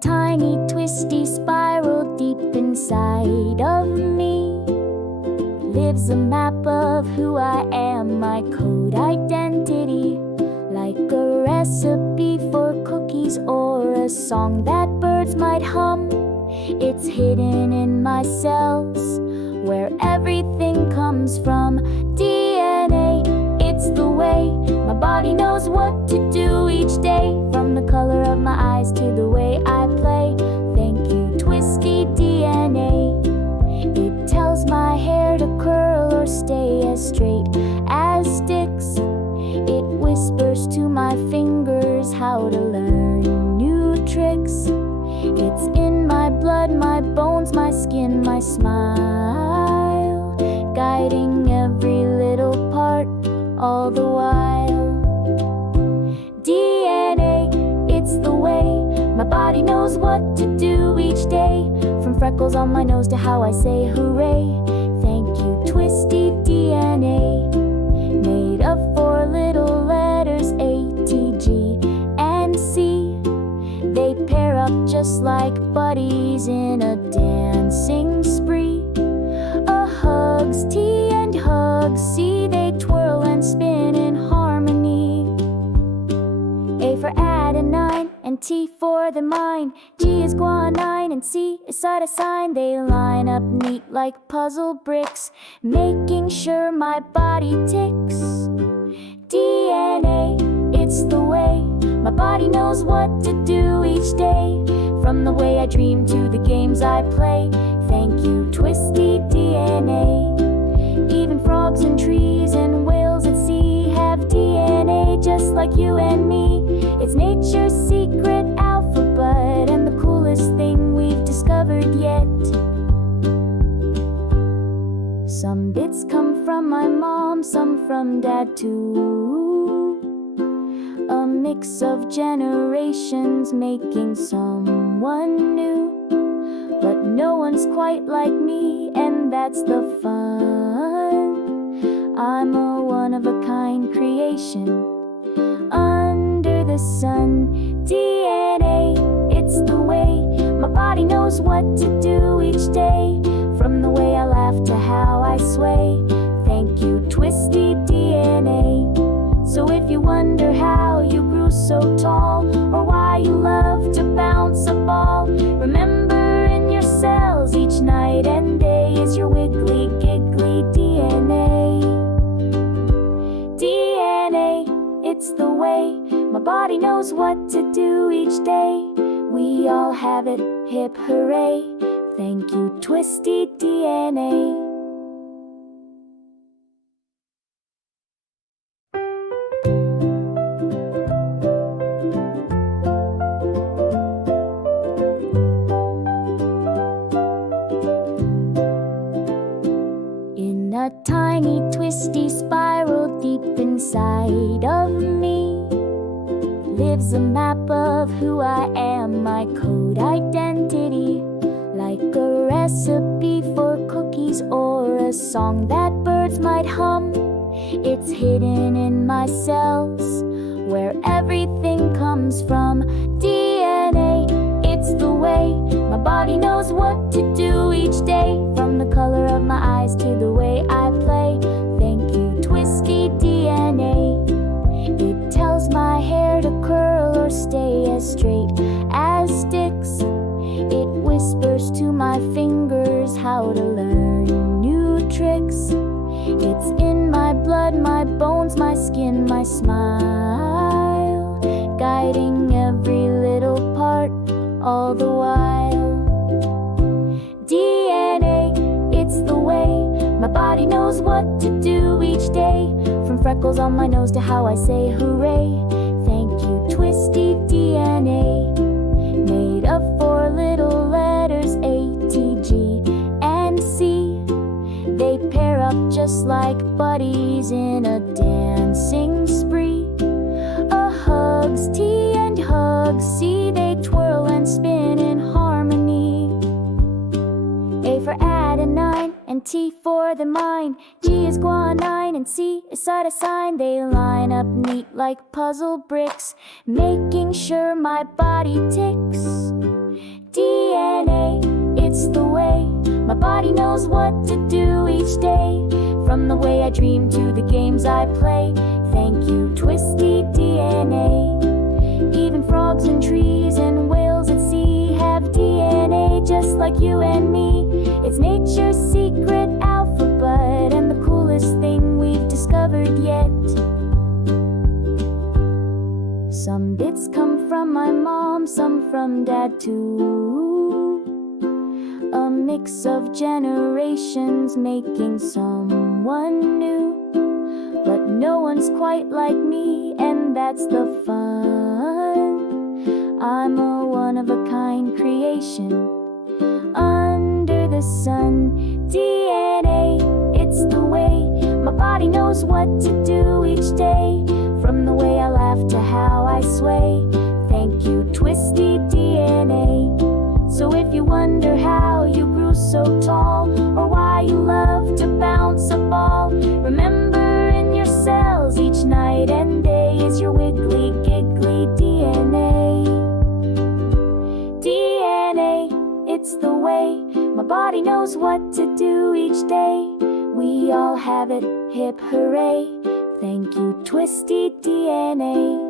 tiny twisty spiral deep inside of me lives a map of who I am, my code identity. Like a recipe for cookies or a song that birds might hum, it's hidden in my cells, where everything comes from. DNA, it's the way my body knows what to do each day, from the color of my eyes to the way I play. Thank you, twisty DNA. It tells my hair to curl or stay as straight as sticks. It whispers to my fingers how to learn new tricks. It's in my blood, my bones, my skin, my smile, guiding every little part all the while. DNA, it's the way my body knows what to do each day, from freckles on my nose to how I say hooray. Thank you, twisty DNA, made of 4 little letters, A, T, G, and C. They pair up just like buddies in a dancing spree. A hug's T and hug's C, they twirl and spin in harmony. A for adenine and T for the mind. G is guanine and C is cytosine. They line up neat like puzzle bricks, making sure my body ticks. DNA, it's the way my body knows what to do each day, from the way I dream to the games I play. Thank you, twisty DNA. Even frogs and trees and whales at sea have DNA just like you and me. It's nature's secret alphabet and the coolest thing we've discovered yet. Some bits come from my mom, some from dad too. A mix of generations making someone new. But no one's quite like me, and that's the fun. I'm a one-of-a-kind creation under the sun. DNA, it's the way my body knows what to do each day, from the way I laugh to how I sway. Thank you, twisty DNA. So if you wonder how you grew so tall, or why you love to bounce a ball, remember in your cells each night and day is your wiggly giggly DNA. DNA, it's the way my body knows what to do each day. We all have it, hip hooray. Thank you, twisty DNA. A tiny twisty spiral deep inside of me lives a map of who I am, my code identity. Like a recipe for cookies or a song that birds might hum, it's hidden in my cells, where everything comes from. DNA, it's the way my body knows what to do each day, from the color of my eyes to the way I play. Thank you, twisty DNA. It tells my hair to curl or stay as straight as sticks. It whispers to my fingers how to learn new tricks. It's in my blood, my bones, my skin, my smile, guiding every little part all the while. DNA, it's the way my body knows what to do each day, from freckles on my nose to how I say hooray. Thank you, twisty DNA, made of 4 little letters, A, T, G, and C. They pair up just like buddies in a dancing spree. A hug's T and hug's C, they twirl and spin in harmony. A for adenine and T for the mind. G is guanine and C is cytosine. They line up neat like puzzle bricks, making sure my body ticks. body knows what to do each day, from the way I dream to the games I play. Thank you, twisty DNA. Even frogs and trees and whales at sea have DNA just like you and me. It's nature's secret alphabet and the coolest thing we've discovered yet. Some bits come from my mom, some from dad too. A mix of generations making someone new. But no one's quite like me, and that's the fun. I'm a one-of-a-kind creation under the sun. DNA, it's the way my body knows what to do each day, from the way I laugh to how I sway. Thank you, twisty DNA. So if you wonder how you grew so tall, or why you love to bounce a ball, remember in your cells each night and day is your wiggly giggly DNA. DNA, it's the way my body knows what to do each day. We all have it, hip hooray. Thank you, twisty DNA.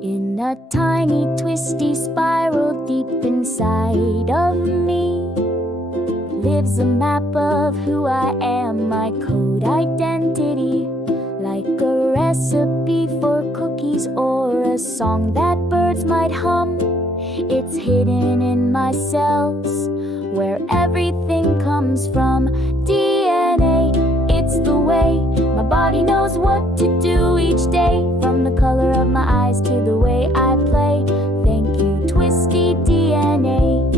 In a tiny twisty spiral deep inside of me lives a map of who I am, my code identity. Like a recipe for cookies or a song that birds might hum, it's hidden in my cells where everything comes from. DNA, it's the way my body knows what to do each day, from the color of my eyes to the way I play. Thank you, twisty DNA.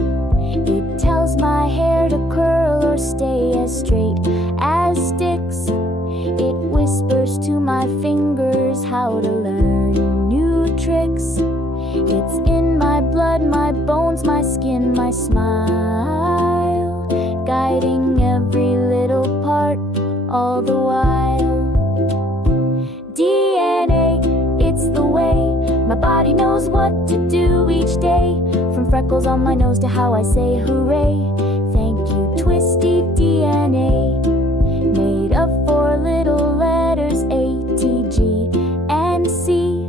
It tells my hair to curl or stay as straight as sticks. It whispers to my fingers how to learn new tricks. It's in my blood, my bones, my skin, my smile, guiding every little part all the while. DNA, it's the way my body knows what to do each day, from freckles on my nose to how I say hooray. Thank you, twisty DNA. Made of 4 little letters, A, T, G, and C.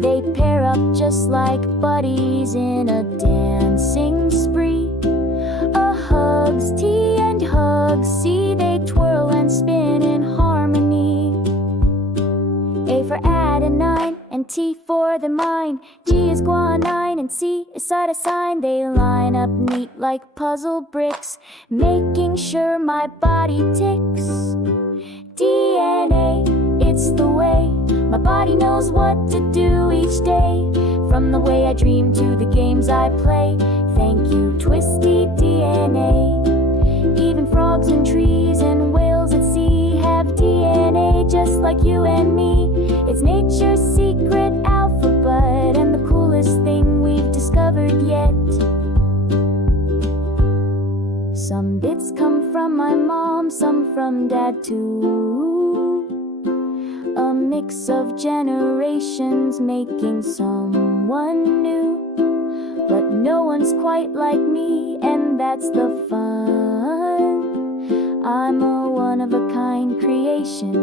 They pair up just like buddies in a dancing spree. A hug's T and hug's C, they twirl and spin in harmony. A for adenine and T for the mind. G is guanine and C is cytosine. They line up neat like puzzle bricks, making sure my body ticks. DNA, it's the way my body knows what to do each day, from the way I dream to the games I play. Thank you, twisty DNA. Even frogs and trees and whales at sea have DNA just like you and me. It's nature's secret alphabet and the coolest thing we've discovered yet. Some bits come from my mom, some from dad too. A mix of generations making someone new. But no one's quite like me, and that's the fun. I'm a one-of-a-kind creation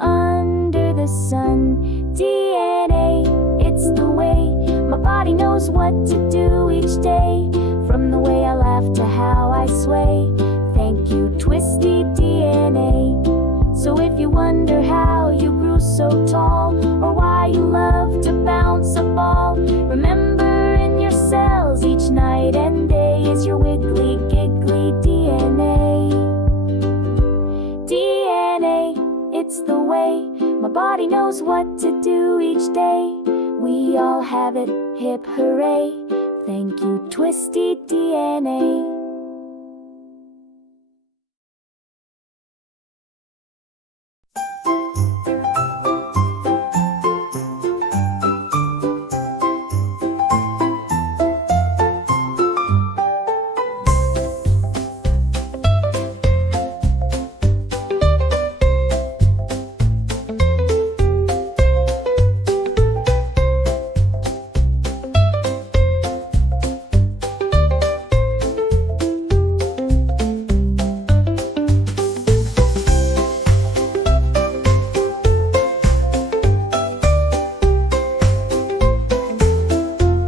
under the sun. DNA, it's the way my body knows what to do each day, from the way I laugh to how I sway. Thank you, twisty DNA. So if you wonder how you grew so tall, or why you love to bounce a ball, remember in your cells each night and day is your wiggly giggly DNA. DNA, it's the way my body knows what to do each day. We all have it, hip hooray. Thank you, twisty DNA.